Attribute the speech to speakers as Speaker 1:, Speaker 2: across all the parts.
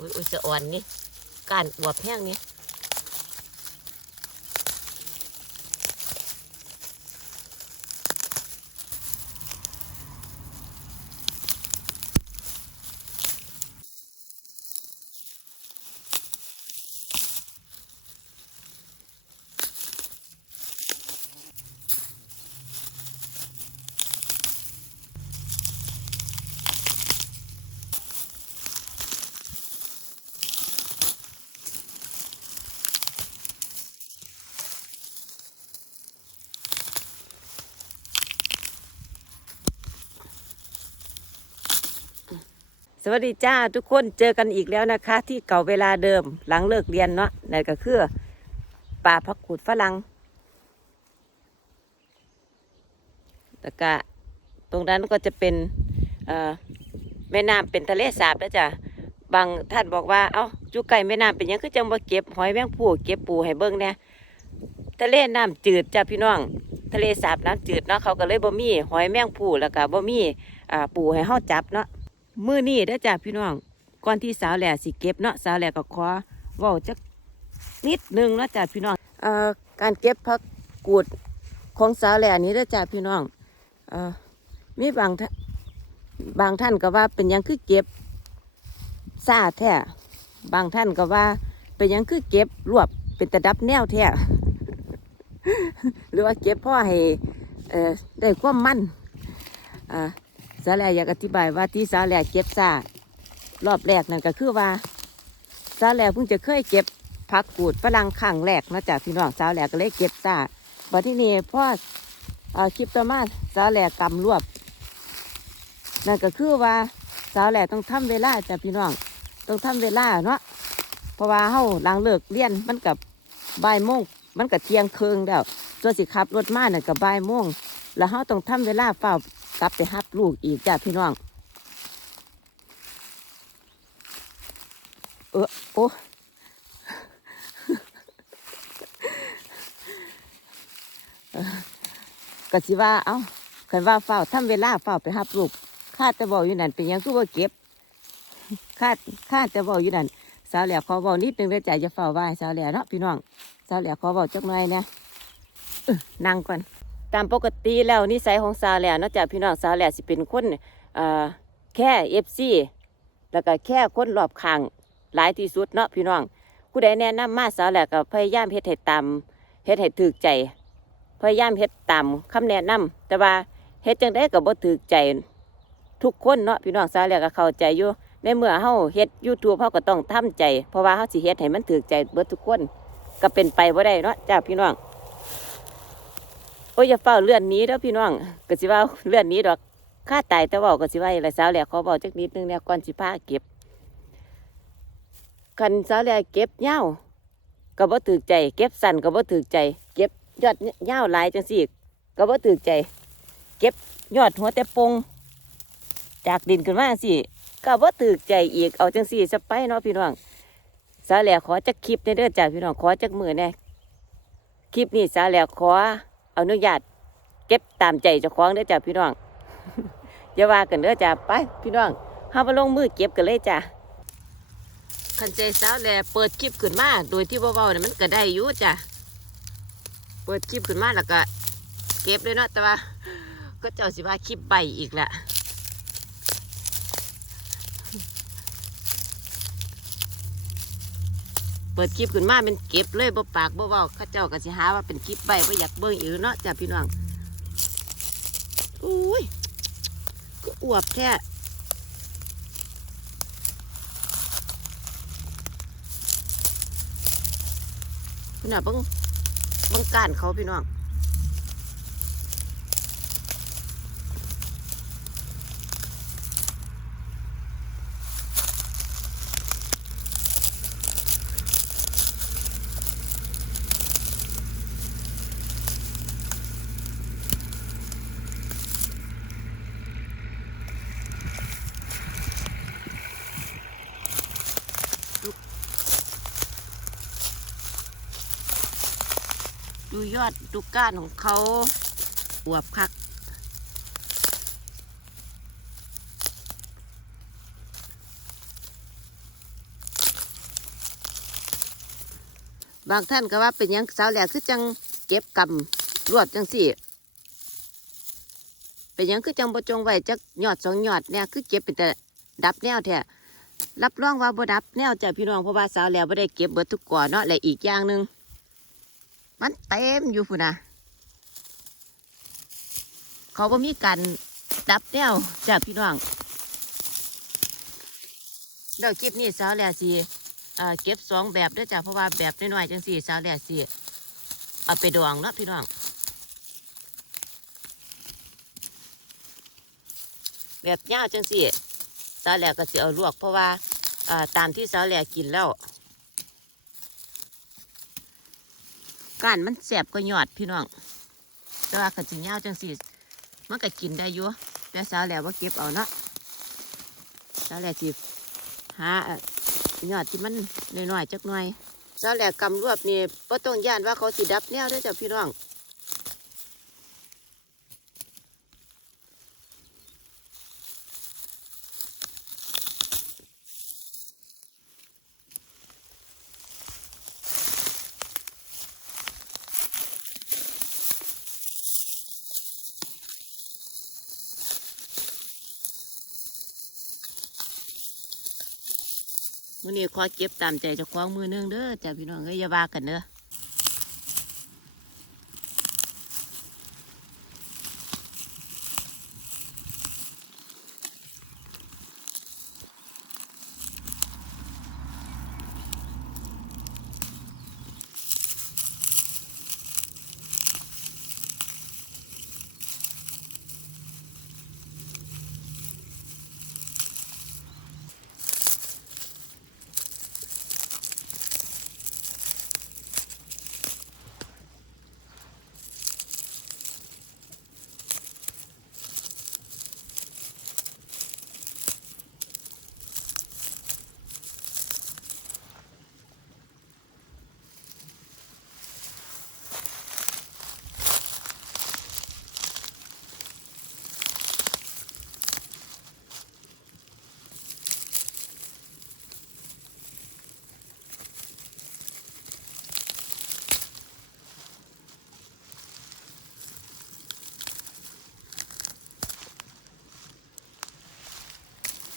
Speaker 1: อุ้ยอุ้ยจะอ่อนนี่การอวบแห้งนี่ วัสดีจ้าทุกคนเจอกันอีกแล้วนะคะ ที่เก่าเวลาเดิมหลังเลิกเรียนเนาะนั่นก็คือป่าพักกูดฝรั่งแล้วก็ตรงนั้นก็จะเป็นแม่น้ำเป็นทะเลสาบแล้วจ้ะบางท่านบอกว่าเอ้าอยู่ไก่แม่น้ำเป็นยังคือจังบ่เก็บหอยแมงผู้เก็บปูให้เบิ่งเนี่ยทะเลน้ำจืดจ้ะพี่น้อง ทะเลสาบน้ำจืดเนาะเขาก็เลยบ่มีหอยแมงผู้แล้วก็บ่มีอ่าปูให้เฮาจับเนาะ มือนี้เด้อจ้าพี่น้องก่อนที่สาวแหล่สิเก็บเนาะสาวแหล่ก็ขอเว้าจักนิดหนึงเนาะจ้าพี่น้องเอ่อการเก็บผักกูดของสาวแหล่นี้เด้อจ้าพี่น้องเอ่อมีบางท่าบางท่านก็ว่าเป็นยังคือเก็บซาแท้บางท่านก็ว่าเป็นยังคือเก็บรวบเป็นตะดับแนวแท้หรือว่าเก็บพ่อให้เออได้ความมั่นอ่า สาแหลอยากอธิบายว่าที่สาแหลเก็บซารอบแรกนั่นก็คือว่าสาแหลเพิ่งจะเคยเก็บผักกูดฝรั่งครั้งแรกนะจ๊ะพี่น้องสาแหลก็เลยเก็บซาบัดที่นี่พ่อคลิปต่อมาสาแหลกำรวบนั่นก็คือว่าสาวแหลต้องทำเวลาจ้ะพี่น้องต้องทำเวลาเนาะเพราะว่าเฮาหลังเลิกเรียนมันกับบ่ายโมงมันกับเที่ยงคืนแล้วส่วสิขับรถมานั่นกับบ่ายโมงแล้วเฮาต้องทำเวลาเฝ้า กลับไปฮับลูกอีกจ้าพี่น้อง เออโอ้กะสิว่า เอ้าคันว่าเฝ้าทำเวลาเฝ้าไปฮับลูกข้าจะบอกอยู่นั่นเป็นยังคือว่าเก็บข้าข้าจะบอกอยู่นั่นสาวแหลกขอบอกนิดนึงเด้อจ้ะจะเฝ้าไหว้สาวแหลกเนาะพี่น้องสาวแหลกขอบอกจักหน่อยนะเออนั่งก่อน ตามปกติแล้วนิสัยของสาวแหล่นอกจากพี่น้องสาวแหล่สิเป็นคนแค่เอฟซีแล้วก็แค่คนรอบข้างหลายที่สุดเนาะพี่น้องผู้ใดแนะนำมาสาวแหล่ก็พยายามเฮ็ดให้ตามเฮ็ดให้ถูกใจ พยายามเฮ็ดตามคำแนะนำแต่ว่าเฮ็ดจังไดก็บ่ถูกใจทุกคนเนาะพี่น้องสาวแหล่ก็เข้าใจอยู่ในเมื่อเฮาเฮ็ด YouTube เฮาก็ต้องทำใจ เพราะว่าเฮาสิเฮ็ดให้มันถูกใจเบิดทุกคนก็เป็นไปบ่ได้เนาะจ้าพี่น้อง อ้ยอย่าเฝ้าเลื่อนนี้เด้อพี่น้องก็สิว่าเลื่อนนี้ดอกค่าตายแต่ว่าก็สิว่าอะไรสาวแหลกขอบอกจักนิดนึงเนี่ยก่อนสิพาเก็บคันสาวแหลกเก็บเหย้าก็บ่ถือใจ เก็บสั้นก็บ่ถือใจ เก็บยอดเหย้าหลายจังซี่ก็บ่ถือใจ เก็บยอดหัวแต่ปงจากดินขึ้นมาจังซี่ก็บ่ถือใจอีกเอาจังซี่สไปเนาะพี่น้องสาวแหลกขอจักคลิปในเด้อจ้าพี่น้องขอจักมือแน่คลิปนี้สาวแหลกขอ อนุญาตเก็บตามใจเจ้าของได้จ้ะพี่น้องอย่าว่ากันเด้อจ้ะไปพี่น้องเฮามาลงมือเก็บกันเลยจ้ะคันใจสาวแลเปิดคลิปขึ้นมาโดยที่เบาๆเนี่ยมันก็ได้อยู่จ้ะเปิดคลิปขึ้นมาแล้วก็ เก็บเลยเนาะแต่ว่าก็เจ้าสิว่าคลิปใบอีกละ ปิดคลิปขึ้นมาเป็นเก็บเลยบ่ปากบ่เว้าข้าเจ้าก็สิหาว่าเป็นคลิปใบบ่อยากเบิ่งอีกเนาะจ้ะพี่น้องอุ้ยก็อวบแท้พี่น้องเบิ่งเบิ่งก้านเขาพี่น้อง ดูก้านของเขาอวบคัก บางท่านก็ว่าเป็นยังสาวแหลกคือจังเก็บกำรวดจังสี่ เป็นยังคือจังประจงไว้จักหยอดสองหยอดเนี่ยคือเก็บเป็นแต่ดับแนวแท้รับรองว่าบ่ดับแนวจ้ะพี่น้องเพราะว่าสาวแลกไม่ได้เก็บเบิดทุกก่อเนาะและอีกอย่างหนึ่ง มันเต็มอยู่พุ่นนะเขาบ่มีการดับแนวจ้ะพี่น้องเดี๋ยวคลิปนี้สาวแหลกสิเก็บสองแบบเด้วยจ้ะเพราะว่าแบบน้อยๆจังสี่สาวแหล่สีเอาไปดองเนาะพี่น้องแบบยาวจังสี่สาวแหล่ก็จะเอาลวก เพราะว่าตามที่สาวแหล่กินแล้ว ก้านมันแสบก็หยอดพี่น้อง แต่ว่าขันสิยาจังสีมันก็กินได้อยู่แต่สาวแล้วว่าเก็บเอาเนาะสาวแหล่สิหาหยอดที่มันน้อยๆจักหน่อยสาวแล้วกำรวบนี่บ่ต้องย่านว่าเขาสิดับแนวด้วยจ้ะพี่น้อง มื้อนี้ขอเก็บตามใจเจ้าของมือนึงเด้อจ้ะพี่น้องเอ้ยอย่าว่ากันเด้อ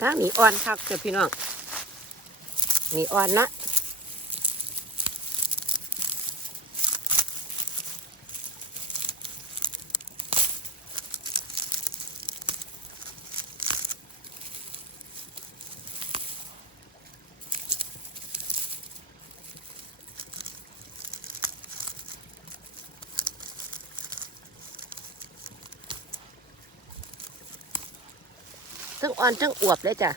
Speaker 1: ทางนี้อ่อนคักจ้าพี่น้องนี่อ่อนนะ อ่อนทั้งอวบเลยจ้ะ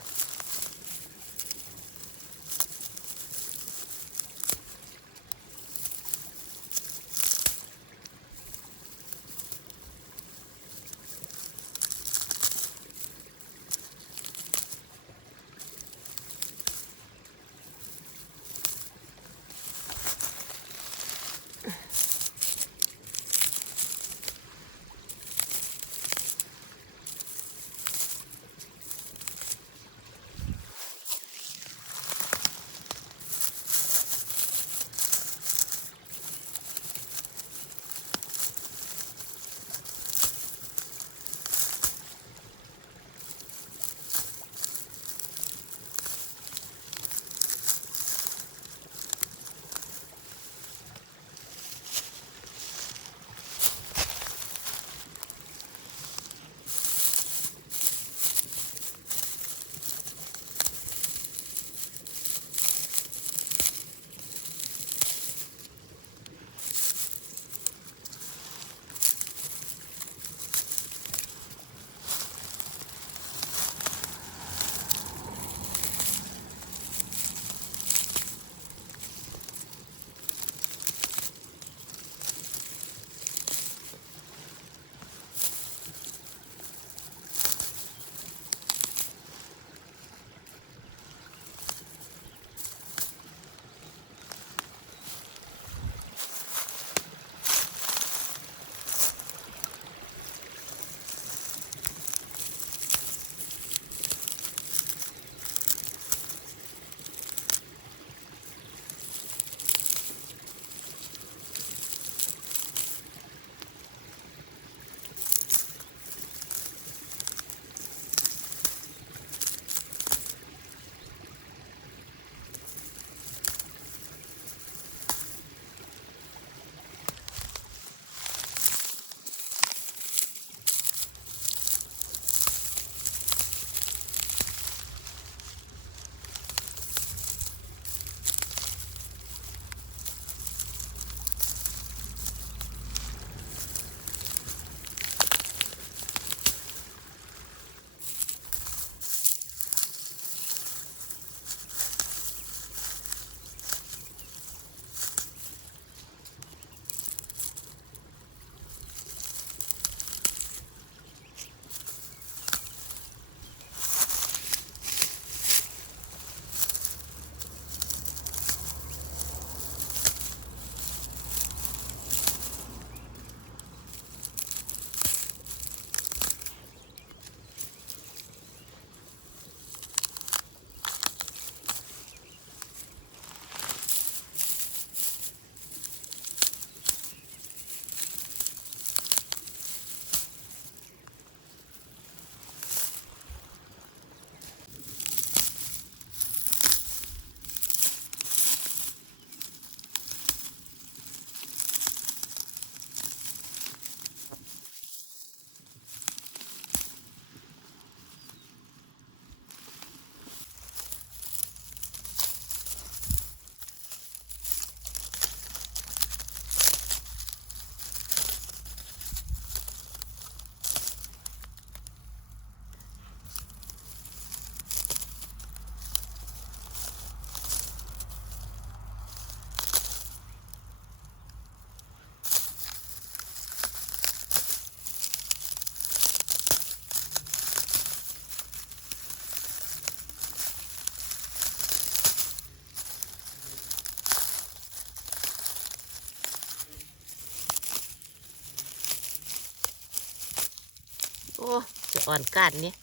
Speaker 1: อ่อนก้านนี้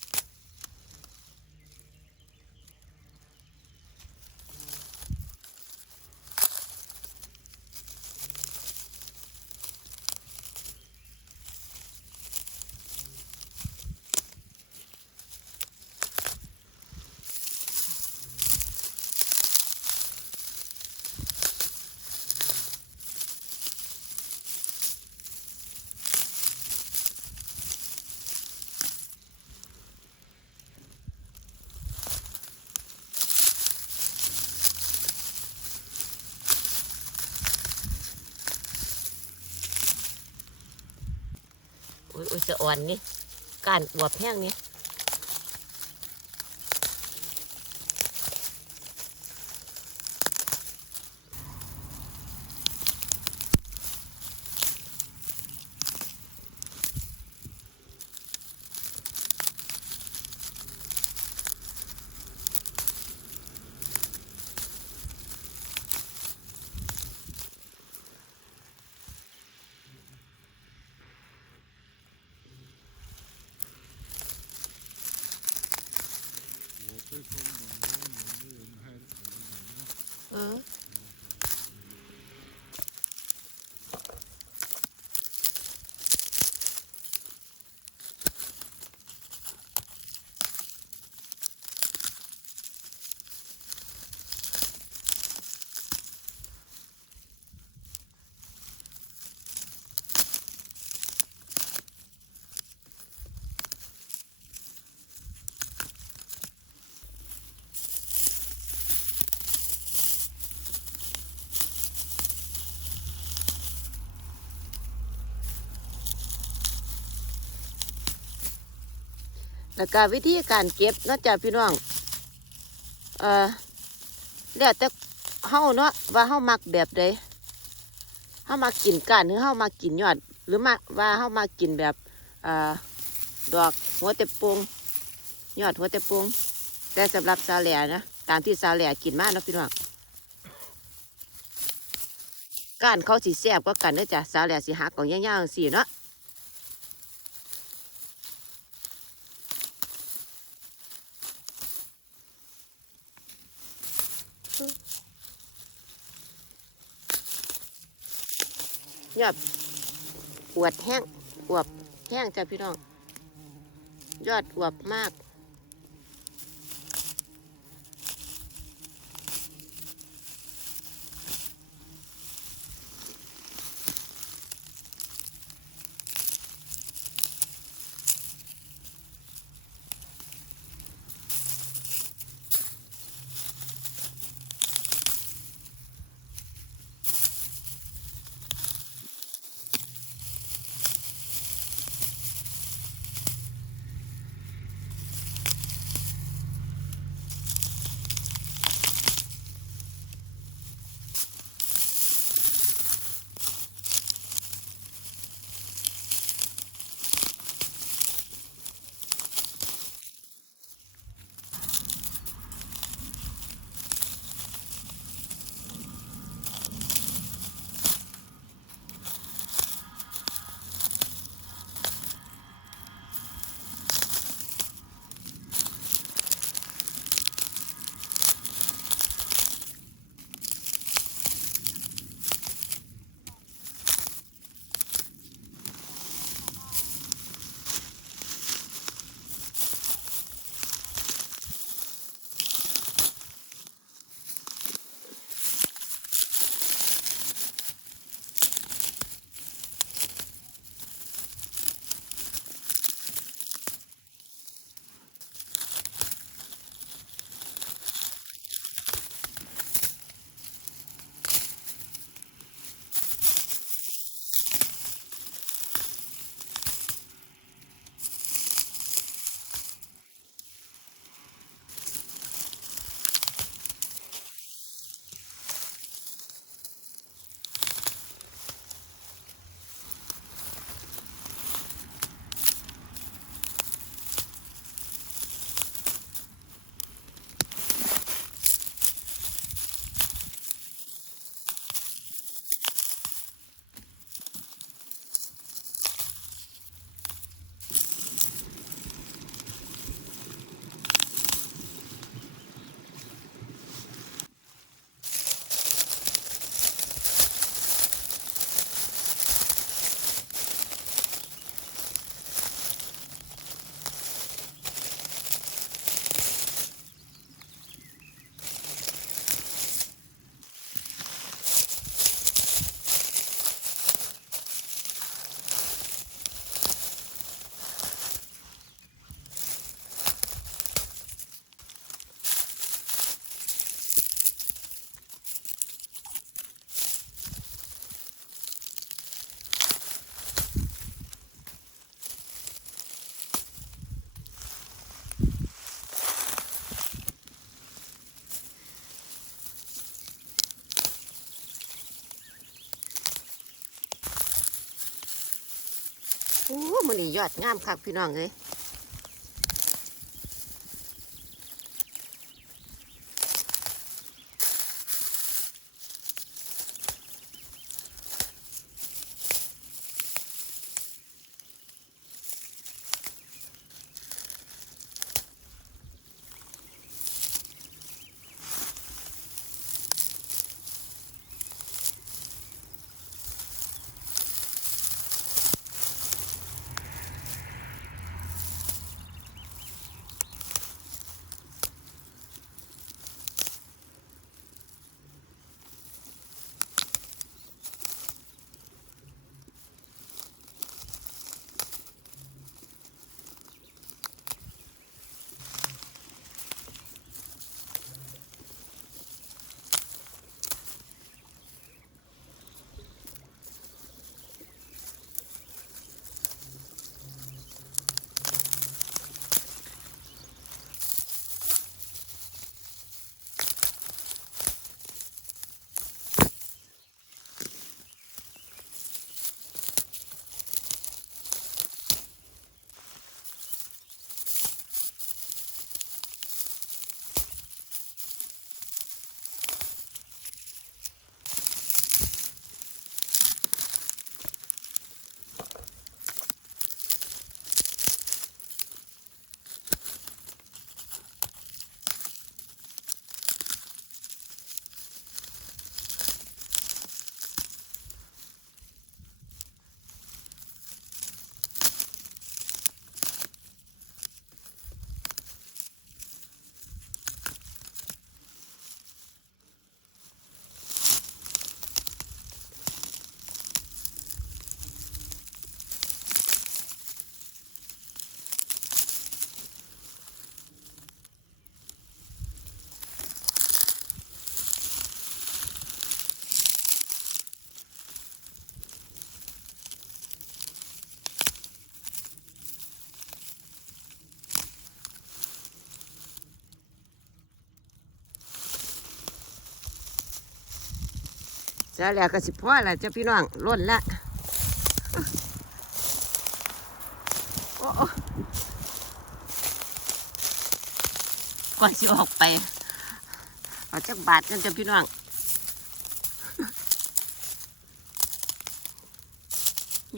Speaker 1: อุ้ยจะอ่อนนี่การอวบแห้งนี่ เออ แล้วก็วิธีการเก็บนาะจ้ะพี่น้อง เอ่อแล้วแต่เฮาเนาะว่าเฮามักแบบใดเฮามากินก้านหรือเฮามากินยอด หรือมาว่าเฮามากินแบบเอ่อดอกหัวแต่ปงยอดหัวแต่ปงแต่สำหรับสาแหล่นะตามที่สาแหล่กินมาเนาะพี่น้องก้านเขาสีแซ่บกว่ากันเด้อจ้ะสาแหล่สีหักของย่างๆสีเนาะ ยอดอวดแห้งอวบแห้งจ้ะพี่น้อง ยอดอวบมาก อ้มันนี่ยอดงามคักพี่น้องเลย แล้วก็สิพ่อและจ้าพี่น้องล้นละโอ้ก่อนสิออกไป เอาจักบาทกันจ้าพี่น้อง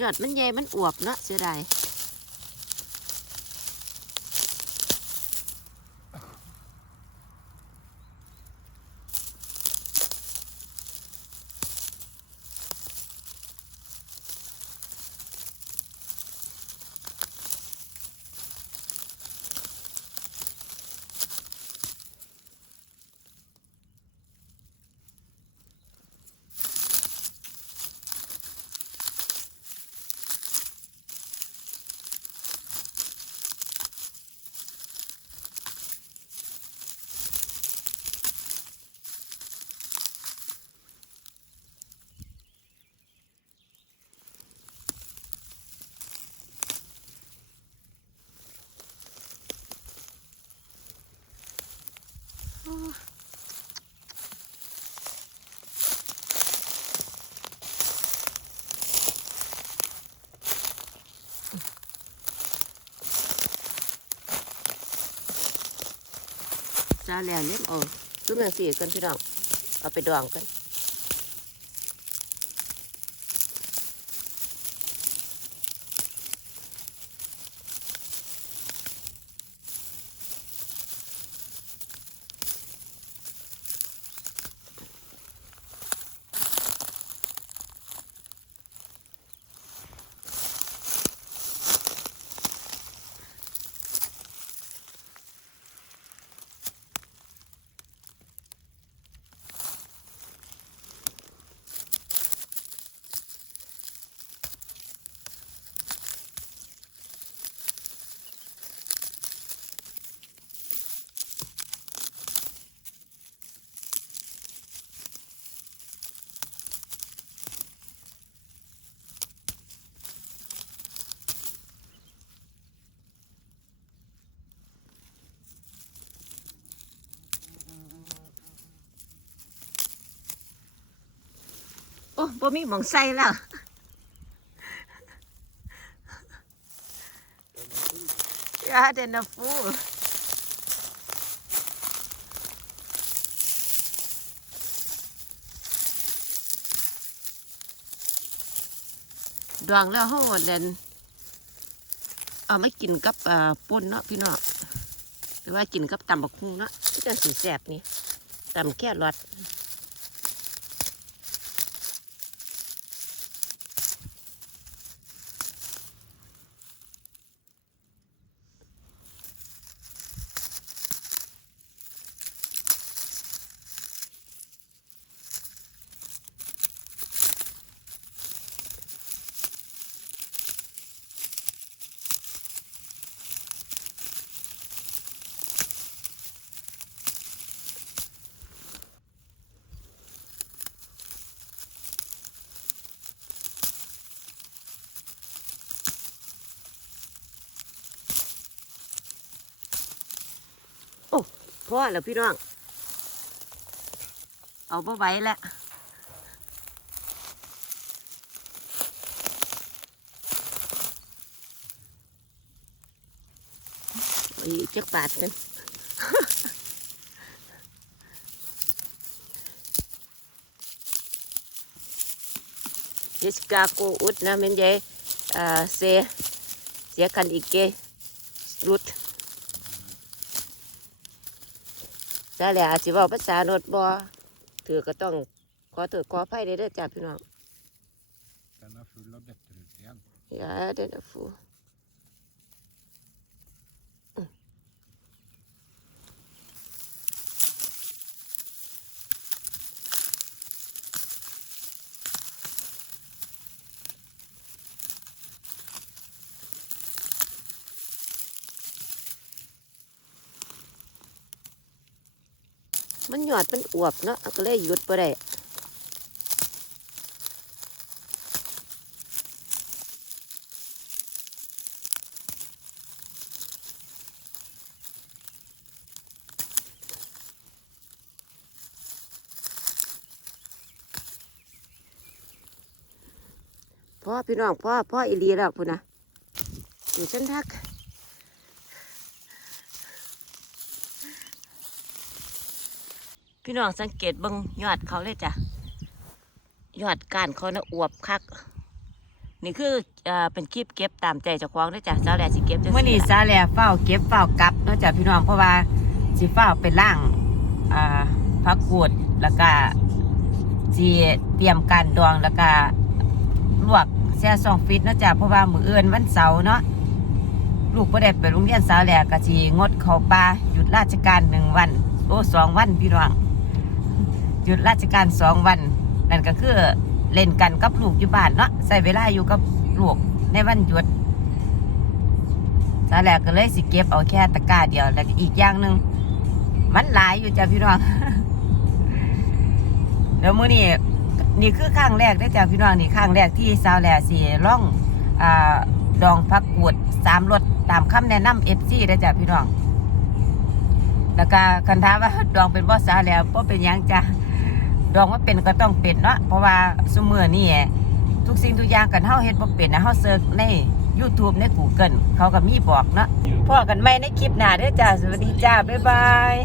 Speaker 1: ยอดมันใหญ่มันอวบเนาะเสียดาย จ้าแล้วเนี่ยโอ้ซุ้มอย่างสีกันพี่น้อง เอาไปดองกัน บ่มีหมองใส่แล้ว garden of food ดวงแล้วเฮาเล่นเอามากินกับอ่าป่นเนาะพี่น้องหรือว่ากินกับตำบักหุ่งเนาะก็จะสีแสบนี่ตำแค่รอด พ่อแล้วพี่น้อง เอาบ่ไหว้แล้วอีกจักบาทกันเจสกาโกอุดนะเมนเจอ่าเซเสียกันอีกเกรุด ซาแหละอาจสิเว้าภาษาโนดบ่ถือก็ต้องขอโทษขออภัยเด้อเด้อจ้าพี่น้อง
Speaker 2: Den är full av dätterut igen.
Speaker 1: อย่าเด้อนะฟูมันห ยอดมันอวบเนาะก็เลยหยุดบ่ได้พ่อพี่น้องพ่อพ่ออีลีแล้วพุ่นนะอยู่ชั้นทัก พี่น้องสังเกตเบิ่งยอดเขาเลยจ้ะยอดก้านเขานะอวบคัก นี่คือเอ่อเป็นคลิปเก็บตามใจเจ้าของเลยจ้ะสาวแหล่สิเก็บจังซี่
Speaker 3: มื่อนี้ซาแล่เฝ้าเก็บเฝ้ากลับเนอกจากพี่น้องเพราะว่าสิเฝ้าไปล่างอ่าพักกูดแล้วก็สิเตรียมการดองแล้วก็ลวกแช่ซองฟิตเนอกจากเพราะว่ามือเอื่นวันเสาร์เนาะลูกประเด็ไปโรงเรียนสาวแหล่ก็สิงดเข้าป่าหยุดราชการหนึ่งวัน โอ้สองวันพี่น้อง หยุดราชการสองวัน นั่นก็คือเล่นกันกับลูกอยู่บ้านเนาะใส่เวลาอยู่กับลูกในวันหยุดซาแหลกก็เลยสิเก็บเอาแค่ตะกร้าเดียวแล้วอีกอย่างหนึ่งมันหลายอยู่จ้ะพี่น้องเดี๋ยวมื้อนี้นี่คือข้างแรกได้จ้ะพี่น้องนี่ข้างแรกที่ซาวแหลกสิล่องอดองพักกูดสามรสตามคำแนะนำเอฟซีได้จ้ะพี่น้องแล้วก็คันถาว่าดองเป็นบ่ซาวแหลกบ่เป็นยังจ้ะ ดองว่าเป็นก็ต้องเป็นเนาะเพราะว่าสมือนี่ทุกสิ่งทุกอย่างกันเฮาเฮ็ดบ่เป็นนะเฮาเซิร์ชใน YouTube ใน Google เขาก็มีบอกเนาะพอกันไหมในคลิปหน้าเด้อจ้าสวัสดีจ้าบ๊ายบาย